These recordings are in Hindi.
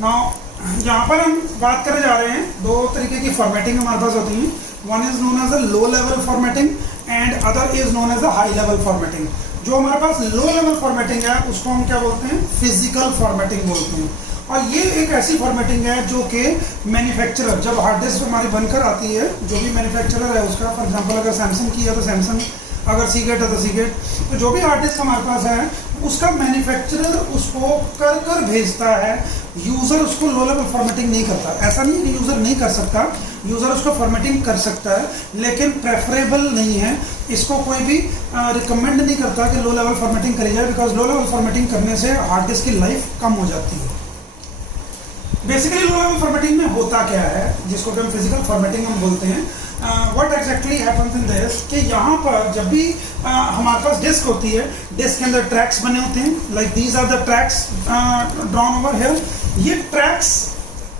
नाउ यहाँ पर हम बात करने जा रहे हैं दो तरीके की फॉर्मेटिंग हमारे पास होती है। One is known as a low level formatting and other is known as a high level formatting. जो हमारे पास लो लेवल फॉर्मेटिंग है उसको हम क्या बोलते हैं, फिजिकल फॉर्मेटिंग बोलते हैं। और ये एक ऐसी फॉर्मेटिंग है जो कि मैन्युफैक्चरर, जब हार्ड डिस्क हमारी बनकर आती है, जो भी मैन्युफैक्चरर है उसका, फॉर एग्जांपल अगर सैमसंग की है तो सैमसंग, अगर सीगेट है तो सीगेट, तो जो भी हार्ड डिस्क हमारे पास है उसका मैन्युफैक्चरर उसको कर भेजता है। यूज़र उसको लो लेवल फॉर्मेटिंग नहीं करता। ऐसा नहीं है कि यूज़र नहीं कर सकता, यूज़र उसको फॉर्मेटिंग कर सकता है, लेकिन प्रेफरेबल नहीं है। इसको कोई भी रिकमेंड नहीं करता कि लो लेवल फॉर्मेटिंग करी जाए, बिकॉज लो लेवल फॉर्मेटिंग करने से हार्ड डिस्क की लाइफ कम हो जाती है। बेसिकली लो लेवल फॉर्मेटिंग में होता क्या है, जिसको कि हम फिजिकल फॉर्मेटिंग हम बोलते हैं, what exactly happens in this, कि यहाँ पर जब भी हमारे पास डिस्क होती है, डिस्क के अंदर ट्रैक्स बने होते हैं, like these are the tracks drawn over here. ये ट्रैक्स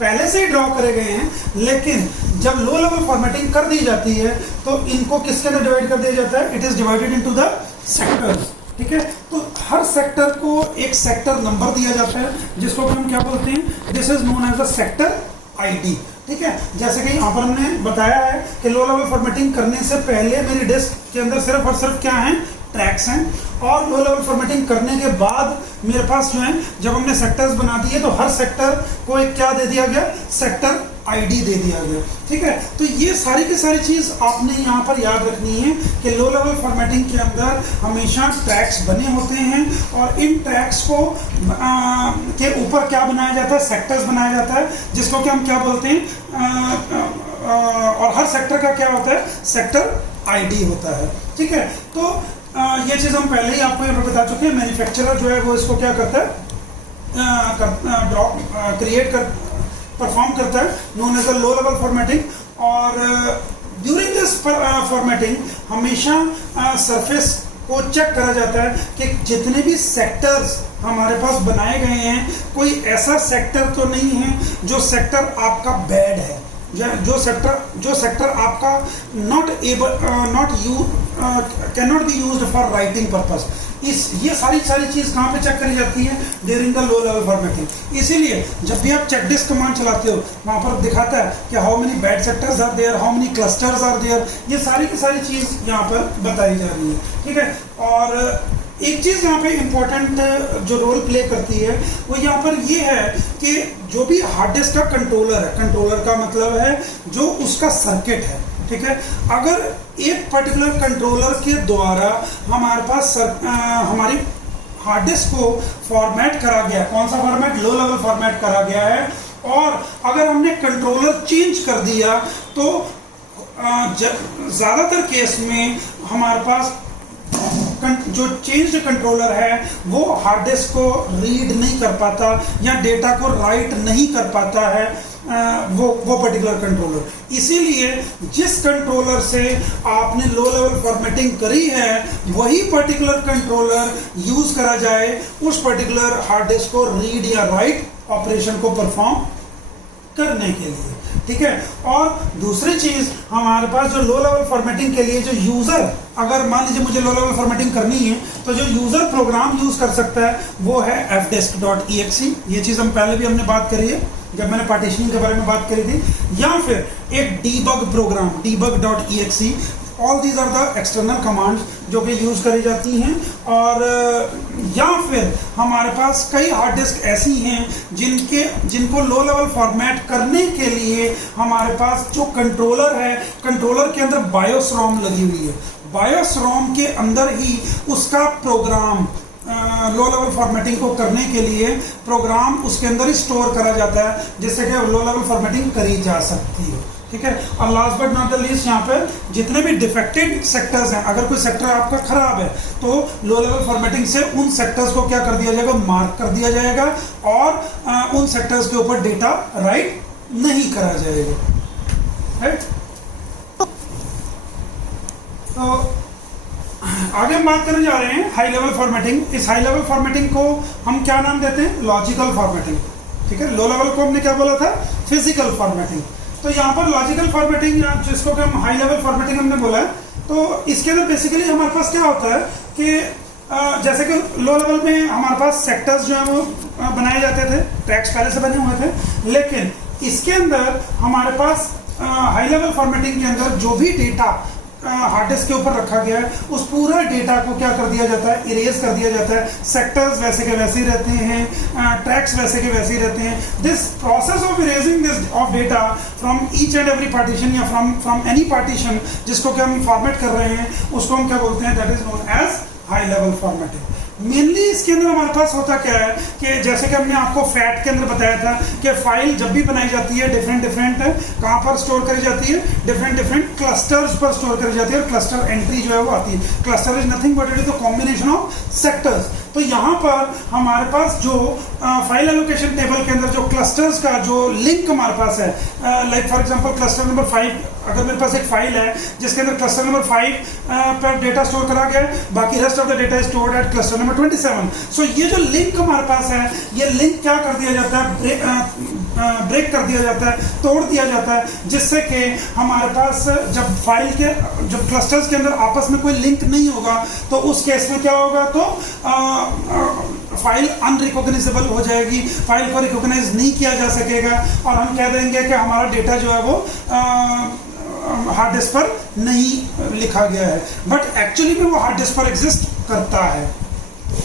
पहले से ही ड्रॉ करे गए हैं, लेकिन जब लो लेवल फॉर्मेटिंग कर दी जाती है तो इनको किसके अंदर डिवाइड कर दिया जाता है, it is divided into the sectors. ठीक है, तो हर सेक्टर को एक सेक्टर नंबर दिया जाता है, जिसको हम क्या बोलते हैं, this is known as a sector ID. ठीक है, जैसे कि यहाँ पर हमने बताया है कि लो लेवल फॉर्मेटिंग करने से पहले मेरी डिस्क के अंदर सिर्फ और सिर्फ क्या है, ट्रैक्स हैं, और लो लेवल फॉर्मेटिंग करने के बाद मेरे पास जो है, जब हमने सेक्टर्स बना दिए तो हर सेक्टर को एक क्या दे दिया गया, सेक्टर आईडी दे दिया गया। ठीक है, तो ये सारी की सारी चीज आपने यहाँ पर याद रखनी है कि लो लेवल फॉर्मेटिंग के अंदर हमेशा ट्रैक्स बने होते हैं, और इन ट्रैक्स को के ऊपर क्या बनाया जाता है, सेक्टर्स बनाया जाता है, जिसको कि हम क्या बोलते हैं, और हर सेक्टर का क्या होता है, सेक्टर आईडी होता है। ठीक है, तो ये चीज़ हम पहले ही आपको यहाँ पर बता चुके हैं। मैन्युफैक्चरर जो है वो इसको क्या करता है, क्रिएट कर परफॉर्म करता है, known as a low level formatting. और ड्यूरिंग दिस फॉर्मेटिंग हमेशा सरफेस को चेक करा जाता है कि जितने भी सेक्टर्स हमारे पास बनाए गए हैं, कोई ऐसा सेक्टर तो नहीं है जो सेक्टर आपका बैड है, जो सेक्टर आपका can not be used for writing purpose. ये सारी चीज कहाँ पे चेक करी जाती है, during the low level formatting. इसीलिए जब भी आप चेक डिस्क कमांड चलाते हो, वहां पर दिखाता है कि how many bad sectors are there, how many clusters are there. ये सारी की सारी चीज यहाँ पर बताई जा रही है। ठीक है, और एक चीज यहाँ पे इंपॉर्टेंट जो रोल प्ले करती है वो यहाँ पर ये है कि जो भी हार्ड डिस्क का कंट्रोलर है, कंट्रोलर का मतलब है जो उसका सर्किट है। ठीक है, अगर एक पर्टिकुलर कंट्रोलर के द्वारा हमारे पास हमारी हार्ड डिस्क को फॉर्मेट करा गया, कौन सा फॉर्मेट, लो लेवल फॉर्मेट करा गया है, और अगर हमने कंट्रोलर चेंज कर दिया तो ज्यादातर केस में हमारे पास जो चेंज्ड कंट्रोलर है वो हार्ड डिस्क को रीड नहीं कर पाता या डेटा को राइट नहीं कर पाता है, वो पर्टिकुलर कंट्रोलर। इसीलिए जिस कंट्रोलर से आपने लो लेवल फॉर्मेटिंग करी है वही पर्टिकुलर कंट्रोलर यूज करा जाए उस पर्टिकुलर हार्ड डिस्क को रीड या राइट ऑपरेशन को परफॉर्म करने के लिए। ठीक है, और दूसरी चीज हमारे पास जो लो लेवल फॉर्मेटिंग के लिए जो यूजर, अगर मान लीजिए मुझे लो लेवल फॉर्मेटिंग करनी है तो जो यूजर प्रोग्राम यूज कर सकता है वो है fdisk.exe। ये चीज हम पहले भी हमने बात करी है जब मैंने पार्टीशनिंग के बारे में बात करी थी। या फिर एक debug program debug.exe। All these are the external commands जो कि यूज करी जाती हैं। और या फिर हमारे पास कई हार्ड डिस्क ऐसी हैं जिनको लो लेवल फॉर्मेट करने के लिए हमारे पास जो कंट्रोलर है, कंट्रोलर के अंदर बायोस रोम लगी हुई है, बायोस रोम के अंदर ही उसका प्रोग्राम लो लेवल फॉर्मेटिंग को करने के लिए प्रोग्राम उसके अंदर ही स्टोर करा जाता है, जिससे कि लो लेवल फॉर्मेटिंग करी जा सकती है। ठीक है, और last but not the least यहाँ पे जितने भी डिफेक्टेड सेक्टर्स हैं, अगर कोई सेक्टर आपका खराब है तो लो लेवल फॉर्मेटिंग से उन सेक्टर्स को क्या कर दिया जाएगा, मार्क कर दिया जाएगा, और उन सेक्टर्स के ऊपर डेटा राइट नहीं करा जाएगा। राइट, तो आगे हम बात करने जा रहे हैं हाई लेवल फॉर्मेटिंग। इस हाई लेवल फॉर्मेटिंग को हम क्या नाम देते हैं, लॉजिकल फॉर्मेटिंग। ठीक है, लो लेवल को हमने क्या बोला था, फिजिकल फॉर्मेटिंग। तो यहाँ पर लॉजिकल फॉर्मेटिंग जिसको कि हम हाई लेवल फॉर्मेटिंग हमने बोला है, तो इसके अंदर बेसिकली हमारे पास क्या होता है कि जैसे कि लो लेवल में हमारे पास सेक्टर्स जो है वो बनाए जाते थे, ट्रैक्स पहले से बने हुए थे, लेकिन इसके अंदर हमारे पास हाई लेवल फॉर्मेटिंग के अंदर जो भी डेटा हार्ड डिस्क के ऊपर रखा गया है उस पूरा डेटा को क्या कर दिया जाता है, इरेज कर दिया जाता है। सेक्टर्स वैसे के वैसे ही रहते हैं, ट्रैक्स वैसे के वैसे ही रहते हैं। This process of erasing this of data from each and every partition या फ्रॉम एनी पार्टीशन जिसको कि हम फॉर्मेट कर रहे हैं उसको हम क्या बोलते हैं, that is known as high level formatting. Mainly इसके अंदर हमारे पास होता क्या है कि जैसे कि हमने आपको फैट के अंदर बताया था कि फाइल जब भी बनाई जाती है डिफरेंट कहाँ पर स्टोर करी जाती है, डिफरेंट क्लस्टर्स पर स्टोर करी जाती है और क्लस्टर एंट्री जो है वो आती है। Cluster is nothing but it is the combination of sectors. तो यहाँ पर हमारे पास जो फाइल एलोकेशन टेबल के अंदर जो क्लस्टर्स का जो लिंक हमारे पास है, like for example cluster number 5, अगर मेरे पास एक फाइल है जिसके अंदर क्लस्टर नंबर 5 पर डेटा स्टोर करा गया है, बाकी rest of the data is stored at cluster number 27। सो ये जो लिंक हमारे पास है, ये लिंक क्या कर दिया जाता है, ब्रेक कर दिया जाता है, तोड़ दिया जाता है, जिससे कि हमारे पास जब फाइल के जब क्लस्टर्स के अंदर आपस में कोई लिंक नहीं होगा तो उस केस में क्या होगा, तो फाइल अनरिकॉग्नाइजेबल हो जाएगी, फाइल को रिकॉग्नाइज नहीं किया जा सकेगा और हम कह देंगे कि हमारा डेटा जो है वो हार्ड डिस्क पर नहीं लिखा गया है, बट एक्चुअली में वो हार्ड डिस्क पर एग्जिस्ट करता है।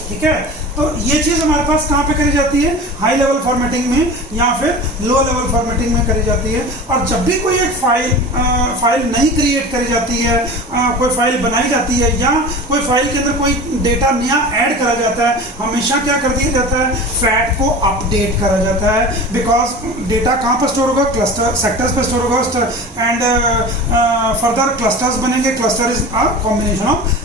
ठीक है, तो ये चीज हमारे पास कहाँ पे करी जाती है, हाई लेवल फॉर्मेटिंग में या फिर लो लेवल फॉर्मेटिंग में करी जाती है। और जब भी कोई एक फाइल नई क्रिएट करी जाती है, कोई फाइल बनाई जाती है या कोई फाइल के अंदर कोई डेटा नया ऐड करा जाता है, हमेशा क्या कर दिया जाता है, फैट को अपडेट करा जाता है, बिकॉज डेटा कहाँ पर स्टोर होगा, क्लस्टर सेक्टर्स पर स्टोर होगा एंड फर्दर क्लस्टर्स बनेंगे। Cluster is a combination of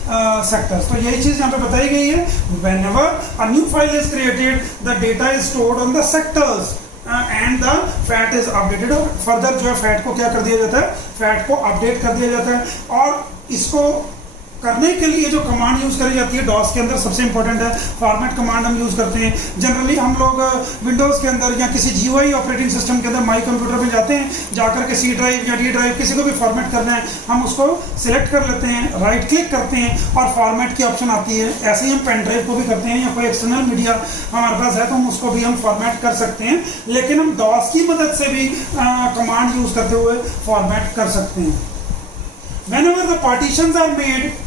sectors. तो यही चीज यहाँ पे बताई गई है, whenever a new file is created, the data is stored on the sectors and the fat is updated। और further जो है फैट को क्या कर दिया जाता है, फैट को अपडेट कर दिया जाता है। और इसको करने के लिए जो कमांड यूज करी जाती है डॉस के अंदर सबसे इंपॉर्टेंट है फॉर्मेट कमांड हम यूज करते हैं। जनरली हम लोग विंडोज के अंदर या किसी जीयूआई ऑपरेटिंग सिस्टम के अंदर माई कंप्यूटर में जाते हैं, जाकर के सी ड्राइव या डी ड्राइव किसी को भी फॉर्मेट करना है, हम उसको सिलेक्ट कर लेते हैं, राइट क्लिक करते हैं और फॉर्मेट की ऑप्शन आती है। ऐसे ही हम पेन ड्राइव को भी करते हैं या कोई एक्सटर्नल मीडिया हमारे पास है तो हम उसको भी हम फॉर्मेट कर सकते हैं, लेकिन हम डॉस की मदद से भी कमांड यूज करते हुए फॉर्मेट कर सकते हैं। Whenever the partitions are made,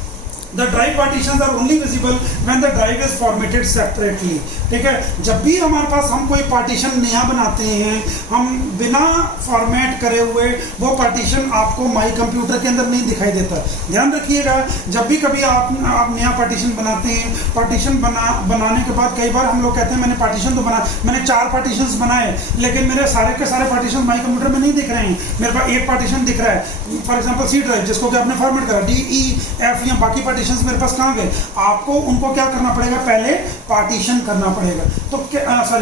the drive partitions are only visible when the drive is formatted separately। ठीक है, जब भी हमारे पास हम कोई पार्टीशन नया बनाते हैं, हम बिना फॉर्मेट करे हुए वो पार्टीशन आपको माई कंप्यूटर के अंदर नहीं दिखाई देता। ध्यान रखिएगा, जब भी कभी आप नया पार्टीशन बनाते हैं, पार्टीशन बनाने के बाद कई बार हम लोग कहते हैं मैंने पार्टीशन तो बना, मैंने 4 पार्टीशंस बनाए लेकिन मेरे सारे के सारे पार्टीशन माई कंप्यूटर में नहीं दिख रहे हैं, मेरे पास एक पार्टीशन दिख रहा है। फॉर एग्जाम्पल सी ड्राइव जिसको कि आपने फॉर्मेट करा, DEF या बाकी पार्टीशंस मेरे पास कहाँ गए, आपको उनको क्या करना पड़ेगा, पहले पार्टीशन करना पड़ेगा, तो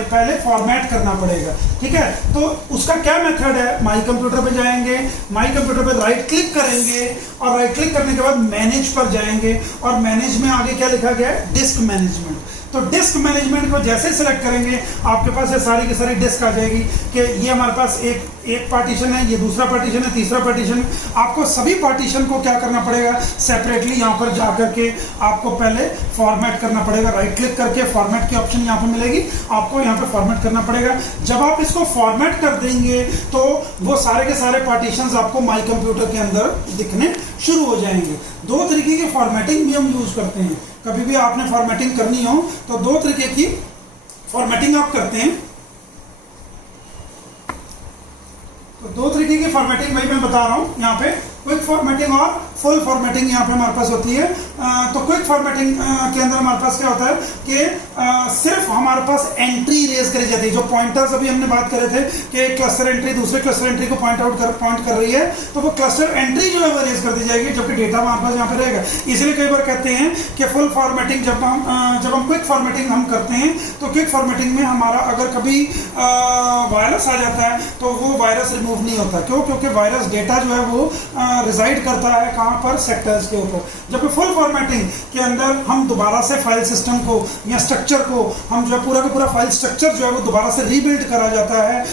पहले फॉर्मेट करना पड़ेगा। ठीक है, तो उसका क्या मेथड है, माई कंप्यूटर पे जाएंगे, माई कंप्यूटर पे राइट क्लिक करेंगे और राइट क्लिक करने के बाद मैनेज पर जाएंगे और मैनेज में आगे क्या लिखा गया है, डिस्क मैनेजमेंट। तो डिस्क मैनेजमेंट को जैसे सिलेक्ट करेंगे आपके पास ये सारी की सारी डिस्क आ जाएगी कि ये हमारे पास एक पार्टीशन है, ये दूसरा पार्टीशन है, तीसरा पार्टीशन है। आपको सभी पार्टीशन को क्या करना पड़ेगा, सेपरेटली यहाँ पर जाकर के आपको पहले फॉर्मेट करना पड़ेगा। राइट क्लिक करके फॉर्मेट की ऑप्शन यहाँ पर मिलेगी, आपको यहाँ पे फॉर्मेट करना पड़ेगा। जब आप इसको फॉर्मेट कर देंगे तो वो सारे के सारे पार्टीशंस आपको माई कंप्यूटर के अंदर दिखने शुरू हो जाएंगे। 2 तरीके की फॉर्मेटिंग भी हम यूज करते हैं। कभी भी आपने फॉर्मेटिंग करनी हो तो 2 तरीके की फॉर्मेटिंग आप करते हैं। तो 2 तरीके की फॉर्मेटिंग वही मैं बता रहा हूं यहाँ पे, क्विक फॉर्मेटिंग और फुल फॉर्मेटिंग यहाँ पे हमारे पास होती है। तो क्विक फॉर्मेटिंग के अंदर हमारे पास क्या होता है कि सिर्फ हमारे पास एंट्री रेज करी जाती है। जो पॉइंटर्स अभी हमने बात कर रहे थे कि क्लस्टर एंट्री दूसरे क्लस्टर एंट्री को पॉइंट कर रही है, तो वो क्लस्टर एंट्री जो है वो रेज कर दी जाएगी, जबकि डेटा हमारे पास यहाँ पे रहेगा। इसलिए कई बार कहते हैं कि फुल फॉर्मेटिंग जब हम क्विक फॉर्मेटिंग हम करते हैं तो क्विक फॉर्मेटिंग में हमारा अगर कभी वायरस आ जाता है तो वो वायरस रिमूव नहीं होता। क्यों? क्योंकि वायरस डेटा जो है वो रिजाइड करता है कहाँ पर, सेक्टर्स के ऊपर। जबकि फुल फॉर्मेटिंग के अंदर हम दोबारा से फाइल सिस्टम को या स्ट्रक्चर को हम जो है पूरा का पूरा फाइल स्ट्रक्चर जो है वो दोबारा से रीबिल्ड करा जाता है,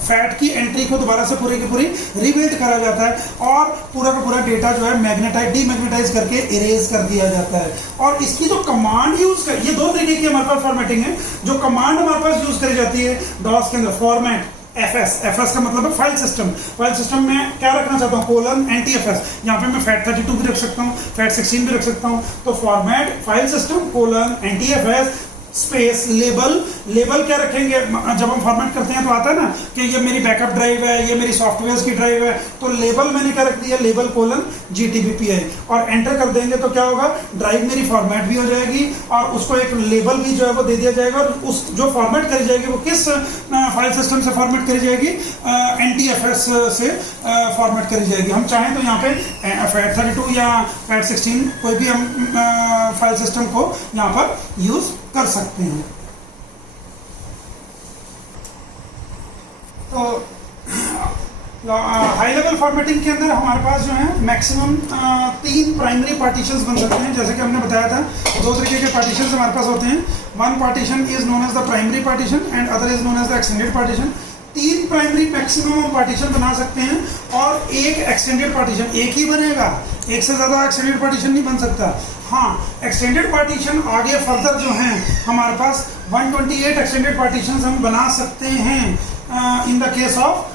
फैट की एंट्री को दोबारा से पूरी की पूरी रीबिल्ड करा जाता है और पूरा का पूरा डेटा जो है मैग्नेटाइज डीमैग्नेटाइज करके इरेज कर दिया जाता है। और इसकी जो कमांड यूज कर, ये दो तरीके की हमारे पास फॉर्मेटिंग है। जो कमांड हमारे पास यूज करी जाती है डॉस के अंदर, फॉर्मेट एफएस, एफएस का मतलब है फाइल सिस्टम। फाइल सिस्टम में क्या रखना चाहता हूँ, कोलन एनटीएफएस। यहाँ पे मैं फैट 32 भी रख सकता हूँ, फैट 16 भी रख सकता हूँ। तो format file system colon NTFS space label. Label क्या रखेंगे, जब हम फॉर्मेट करते हैं तो आता है ना कि ये मेरी बैकअप ड्राइव है, ये मेरी सॉफ्टवेयर की ड्राइव है, तो लेबल मैंने क्या रख दिया, लेबल कोलन GTBPI, और एंटर कर देंगे तो क्या होगा, ड्राइव मेरी फॉर्मेट भी हो जाएगी और उसको एक लेबल भी जो है वो दे दिया जाएगा। और उस जो फॉर्मेट करी जाएगी वो किस फाइल सिस्टम से फॉर्मेट करी जाएगी, NTFS से फॉर्मेट करी जाएगी। हम चाहें तो यहाँ पे फैट 32 या फैट 16 कोई भी हम फाइल सिस्टम को यहाँ पर यूज कर सकते हैं। तो हाई लेवल फॉर्मेटिंग के अंदर हमारे पास जो है मैक्सिमम 3 प्राइमरी पार्टीशंस बन सकते हैं। जैसे कि हमने बताया था 2 तरीके के पार्टीशंस हमारे पास होते हैं। One partition is known as the primary partition and other is known as the extended partition. 3 primary maximum हम पार्टीशन बना सकते हैं और एक एक्सटेंडेड पार्टीशन, एक ही बनेगा, एक से ज़्यादा एक्सटेंडेड पार्टीशन नहीं बन सकता। हाँ, एक्सटेंडेड पार्टीशन आगे फर्दर जो हैं हमारे पास 128 एक्सटेंडेड पार्टीशन हम बना सकते हैं। In the case of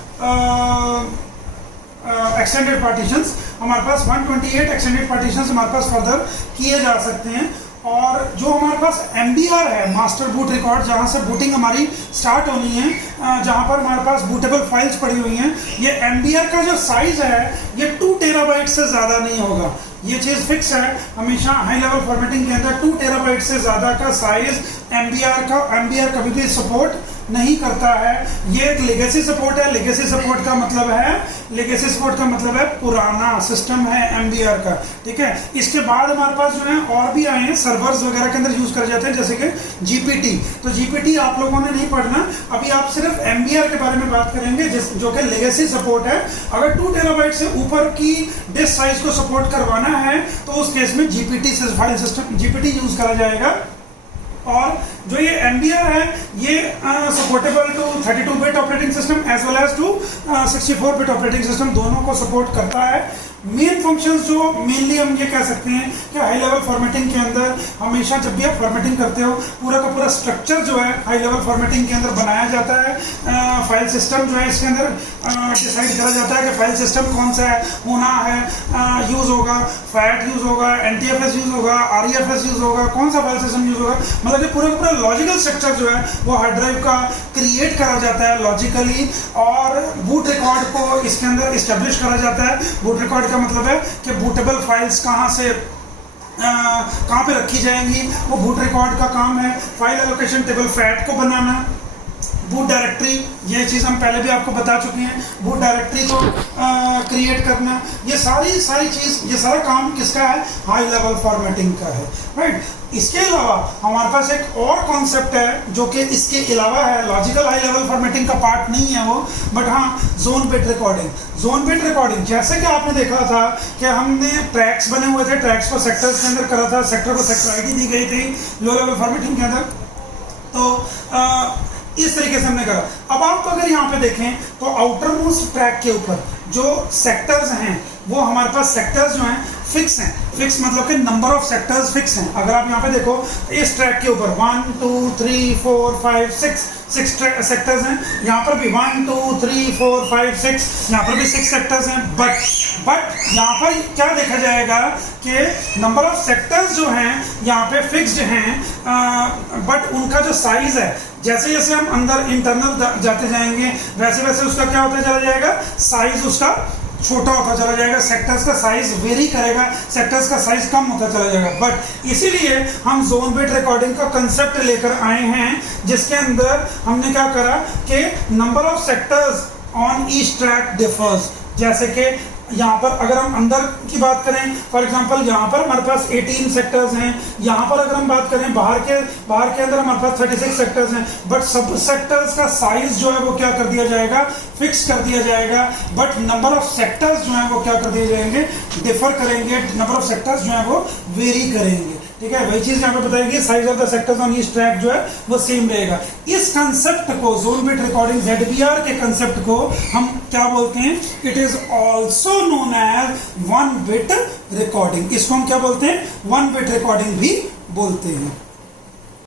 extended partitions हमारे पास 128 एक्सटेंडेड पार्टीशंस हमारे पास फर्दर किए जा सकते हैं। और जो हमारे पास MBR है, मास्टर बूट रिकॉर्ड, जहाँ से बूटिंग हमारी स्टार्ट होनी है, जहाँ पर हमारे पास बूटेबल फाइल्स पड़ी हुई हैं, ये MBR का जो साइज है ये 2 टेराबाइट से ज़्यादा नहीं होगा। ये चीज़ फिक्स है हमेशा हाई लेवल फॉर्मेटिंग के अंदर। 2 टेराबाइट से ज़्यादा का साइज MBR कभी भी सपोर्ट नहीं करता है। ये एक लेगेसी सपोर्ट है। लेगेसी सपोर्ट का मतलब है पुराना सिस्टम है MBR का, ठीक है। इसके बाद हमारे पास जो है और भी आए हैं, सर्वर्स वगैरह के अंदर यूज कर जाते हैं, जैसे कि GPT। तो GPT आप लोगों ने नहीं पढ़ना, अभी आप सिर्फ MBR के बारे में बात करेंगे जो कि लेगेसी सपोर्ट है। अगर 2 टेराबाइट से ऊपर की डिस्क साइज को सपोर्ट करवाना है तो उस केस में GPT से फाइल सिस्टम GPT यूज करा जाएगा। और जो ये MBR है ये supportable to 32 bit operating system as well as to 64 bit operating system, दोनों को सपोर्ट करता है। मेन फंक्शंस जो मेनली हम ये कह सकते हैं कि हाई लेवल फॉर्मेटिंग के अंदर हमेशा जब भी आप फॉर्मेटिंग करते हो पूरा का पूरा स्ट्रक्चर जो है हाई लेवल फॉर्मेटिंग के अंदर बनाया जाता है। फाइल सिस्टम जो है इसके अंदर डिसाइड करा जाता है कि फाइल सिस्टम कौन सा है होना है, यूज होगा, फैट यूज होगा, NTFS यूज होगा, REFS यूज होगा, कौन सा फाइल सिस्टम यूज होगा। मतलब कि पूरा का पूरा लॉजिकल स्ट्रक्चर जो है वो हार्ड ड्राइव का क्रिएट करा जाता है लॉजिकली, और बूट रिकॉर्ड को इसके अंदर इस्टेब्लिश करा जाता है। बूट रिकॉर्ड का मतलब है कि बूटेबल फाइल्स कहाँ पे रखी जाएंगी, वो बूट रिकॉर्ड का काम है। फाइल एलोकेशन टेबल फैट को बनाना, बूट डायरेक्टरी, ये चीज़ हम पहले भी आपको बता चुके हैं, बूट डायरेक्टरी को क्रिएट करना, ये सारी चीज़, ये सारा काम किसका है, हाई लेवल फॉर्मेटिंग का है, राइट। इसके अलावा हमारे पास एक और कॉन्सेप्ट है जो कि इसके अलावा है, लॉजिकल हाई लेवल फॉर्मेटिंग का पार्ट नहीं है वो, बट हाँ, zone bit recording. Zone bit recording जैसे कि आपने देखा था कि हमने ट्रैक्स बने हुए थे, ट्रैक्स को सेक्टर्स के अंदर करा था, सेक्टर को सेक्टर ID दी गई थी लो लेवल फॉर्मेटिंग के अंदर। तो इस तरीके से हमने करा। अब आप अगर यहाँ पे देखें तो आउटर मोस्ट ट्रैक के ऊपर जो सेक्टर्स हैं वो हमारे पास सेक्टर्स जो हैं फिक्स हैं। फिक्स मतलब कि नंबर ऑफ सेक्टर्स फिक्स हैं। अगर आप यहाँ पे देखो इस ट्रैक के ऊपर 1 2 3 4 5 6 सेक्टर्स हैं, यहाँ पर भी 1 2 3 4 5 6, यहाँ पर भी 6 सेक्टर्स हैं। बट यहाँ पर क्या देखा जाएगा कि नंबर ऑफ सेक्टर्स जो हैं यहाँ पे फिक्स्ड हैं, बट उनका जो साइज है, जैसे जैसे हम अंदर इंटरनल जाते जाएंगे वैसे वैसे उसका क्या होता चला जाएगा, साइज उसका छोटा होता चला जाएगा। सेक्टर्स का साइज वेरी करेगा, सेक्टर्स का साइज कम होता चला जाएगा। बट इसीलिए हम जोन बिट रिकॉर्डिंग का कंसेप्ट लेकर आए हैं, जिसके अंदर हमने क्या करा कि number of sectors on each track differs. जैसे कि यहाँ पर अगर हम अंदर की बात करें, फॉर एग्जांपल यहाँ पर हमारे पास 18 सेक्टर्स हैं, यहाँ पर अगर हम बात करें बाहर के अंदर हमारे पास 36 सेक्टर्स हैं, बट सब सेक्टर्स का साइज जो है वो क्या कर दिया जाएगा, फिक्स कर दिया जाएगा, बट नंबर ऑफ सेक्टर्स जो है वो क्या कर दिए जाएंगे, डिफर करेंगे, नंबर ऑफ सेक्टर्स जो है वो वेरी करेंगे। ठीक है, वही चीज यहाँ पे बताएगी, size of the sectors on each track जो है वो सेम रहेगा। इस कंसेप्ट को, जोन बिट रिकॉर्डिंग ZBR के कंसेप्ट को हम क्या बोलते हैं, it is also known as one bit recording. इसको हम क्या बोलते हैं, वन बिट रिकॉर्डिंग भी बोलते हैं।